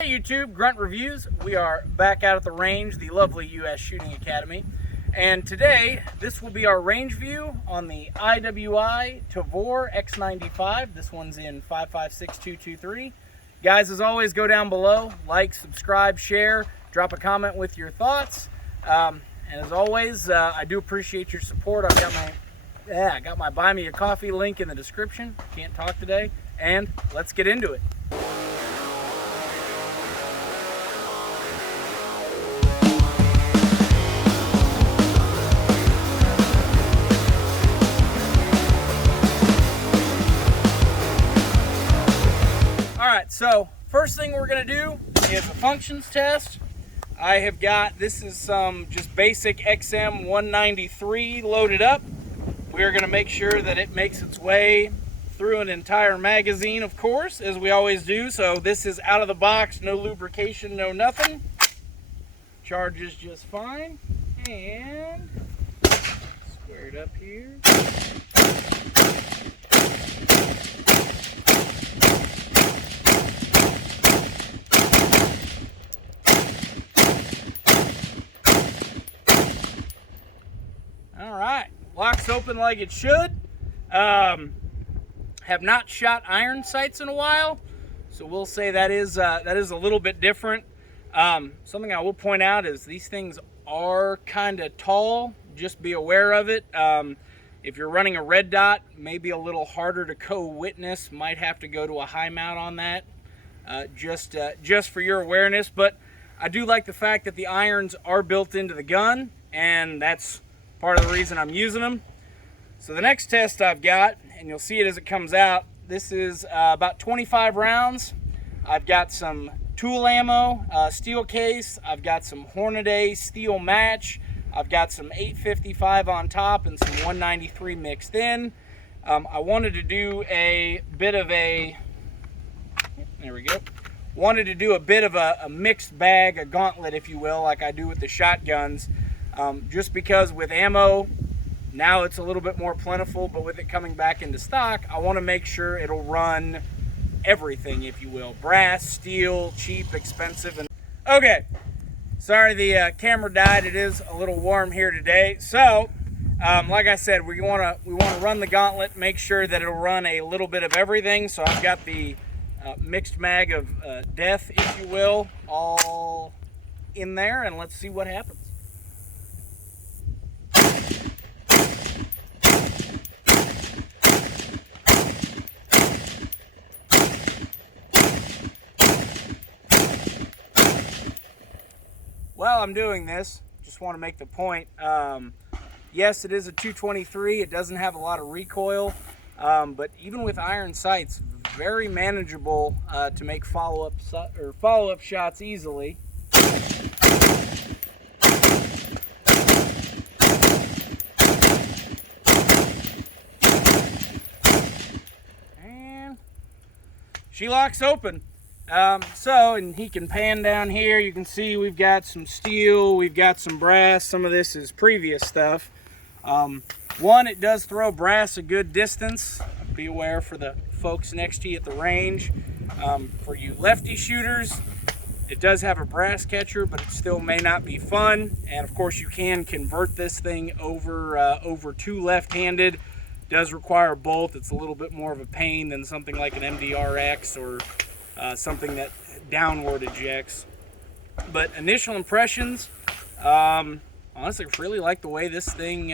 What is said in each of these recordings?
Hey YouTube, Grunt Reviews. We are back out at the range, the lovely US Shooting Academy. And today, this will be our range view on the IWI Tavor X95. This one's in 556223. Guys, as always, go down below, like, subscribe, share, drop a comment with your thoughts. And as always, I do appreciate your support. I got my Buy Me a Coffee link in the description. Can't talk today. And let's get into it. Alright, so first thing we're going to do is a functions test. I have got, this is some just basic XM193 loaded up. We are going to make sure that it makes its way through an entire magazine, of course, as we always do. So this is out of the box, no lubrication, no nothing. Charges just fine. And square it up here. Alright, locks open like it should. Have not shot iron sights in a while, so we'll say that is a little bit different. Something I will point out is these things are kind of tall. Just be aware of it. If you're running a red dot, maybe a little harder to co-witness. Might have to go to a high mount on that, just for your awareness. But I do like the fact that the irons are built into the gun, and that's part of the reason I'm using them. So the next test I've got, and you'll see it as it comes out, this is about 25 rounds. I've got some tool ammo, steel case. I've got some Hornady steel match. I've got some 855 on top and some 193 mixed in. I wanted to do a bit of a, there we go. Wanted to do a bit of a mixed bag, a gauntlet, if you will, like I do with the shotguns. Just because with ammo, now it's a little bit more plentiful, but with it coming back into stock, I want to make sure it'll run everything, if you will. Brass, steel, cheap, expensive. And okay, sorry the camera died. It is a little warm here today. So, like I said, we want to run the gauntlet, make sure that it'll run a little bit of everything. So I've got the mixed mag of death, if you will, all in there, and let's see what happens. While I'm doing this, just want to make the point, yes, it is a 223. It doesn't have a lot of recoil, but even with iron sights, very manageable to make follow-up shots easily. And she locks open. And he can pan down here. You can see we've got some steel, we've got some brass. Some of this is previous stuff. One, it does throw brass a good distance. Be aware for the folks next to you at the range. For you lefty shooters, it does have a brass catcher, but it still may not be fun. And of course, you can convert this thing over to left-handed. Does require both. It's a little bit more of a pain than something like an MDRX or something that downward ejects. But initial impressions, honestly, really like the way this thing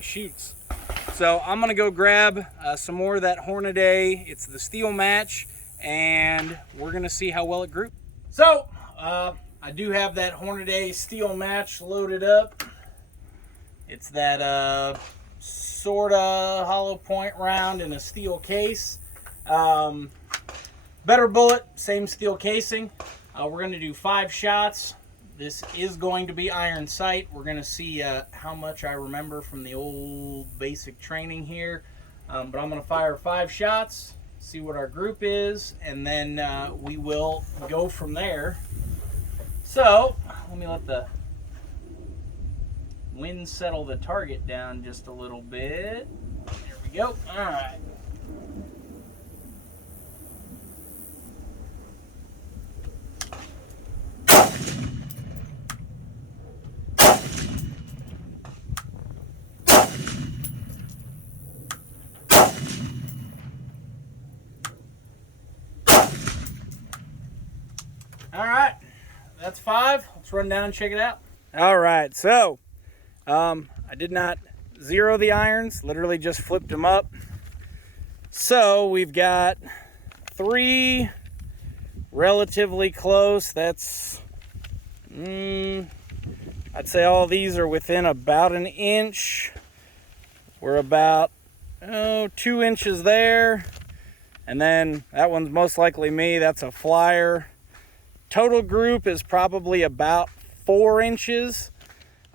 shoots. So I'm gonna go grab some more of that Hornady. It's the steel match, and we're gonna see how well it groups. So I do have that Hornady steel match loaded up. It's that sorta hollow point round in a steel case. Better bullet, same steel casing. We're going to do 5 shots. This is going to be iron sight. We're going to see how much I remember from the old basic training here. But I'm going to fire 5 shots, see what our group is, and then we will go from there. So, let me let the wind settle the target down just a little bit. There we go. All right. All right, that's 5. Let's run down and check it out. All right, so I did not zero the irons, literally just flipped them up. So we've got 3 relatively close. That's, I'd say all these are within about an inch. We're about 2 inches there. And then that one's most likely me. That's a flyer. Total group is probably about 4 inches.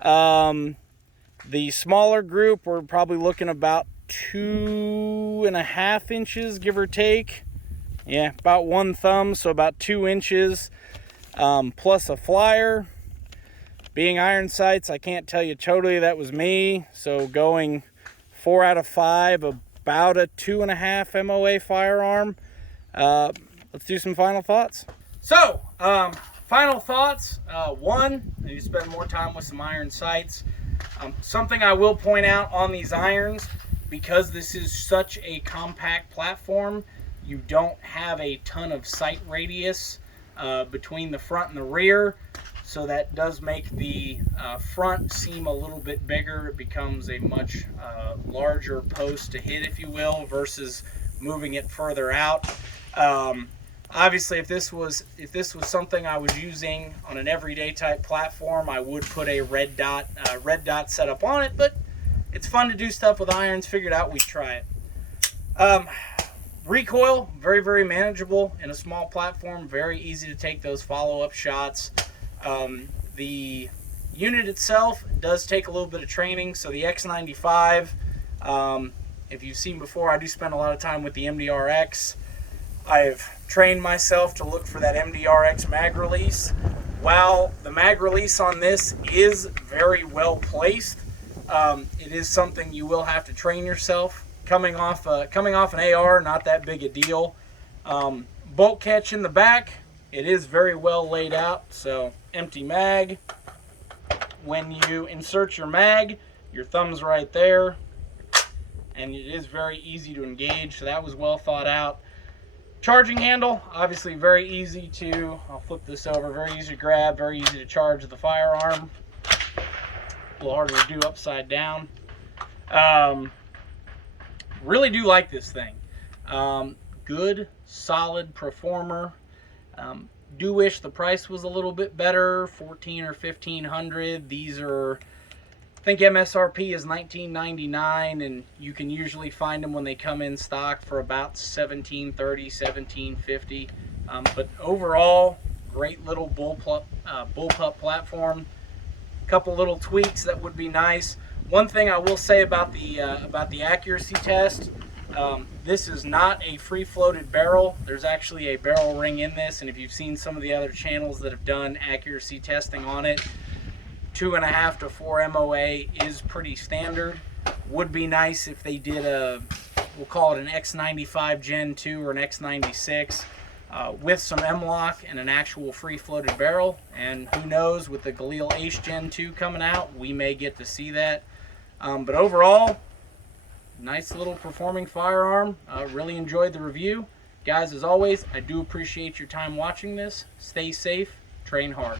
The smaller group, we're probably looking about 2.5 inches, give or take. Yeah, about 1 thumb, so about 2 inches, plus a flyer. Being iron sights, I can't tell you totally that was me. So going 4 out of 5, about a 2.5 MOA firearm. Let's do some final thoughts. So, final thoughts. 1, I need to spend more time with some iron sights. Something I will point out on these irons, because this is such a compact platform, you don't have a ton of sight radius between the front and the rear. So that does make the front seem a little bit bigger. It becomes a much larger post to hit, if you will, versus moving it further out. Obviously, if this was something I was using on an everyday type platform, I would put a red dot setup on it. But it's fun to do stuff with irons. Figured out we'd try it. Recoil, very, very manageable in a small platform. Very easy to take those follow-up shots. The unit itself does take a little bit of training. So the X95, if you've seen before, I do spend a lot of time with the MDRX. I've trained myself to look for that MDRX mag release. While the mag release on this is very well placed, it is something you will have to train yourself. Coming off an AR, not that big a deal. Bolt catch in the back, it is very well laid out. So empty mag. When you insert your mag, your thumb's right there, and it is very easy to engage. So that was well thought out. Charging handle, obviously very easy to, I'll flip this over, very easy to grab, very easy to charge the firearm. A little harder to do upside down. Really do like this thing. Good, solid performer. Do wish the price was a little bit better, $1,400 or $1,500. These are, I think MSRP is $19.99, and you can usually find them when they come in stock for about $17.30, $17.50. But overall, great little bullpup platform. A couple little tweaks that would be nice. One thing I will say about the accuracy test, this is not a free-floated barrel. There's actually a barrel ring in this, and if you've seen some of the other channels that have done accuracy testing on it, 2.5 to 4 MOA is pretty standard. Would be nice if they did we'll call it an X95 Gen 2 or an X96 with some M-Lock and an actual free-floated barrel. And who knows, with the Galil Ace Gen 2 coming out, we may get to see that. But overall, nice little performing firearm. Really enjoyed the review. Guys, as always, I do appreciate your time watching this. Stay safe, train hard.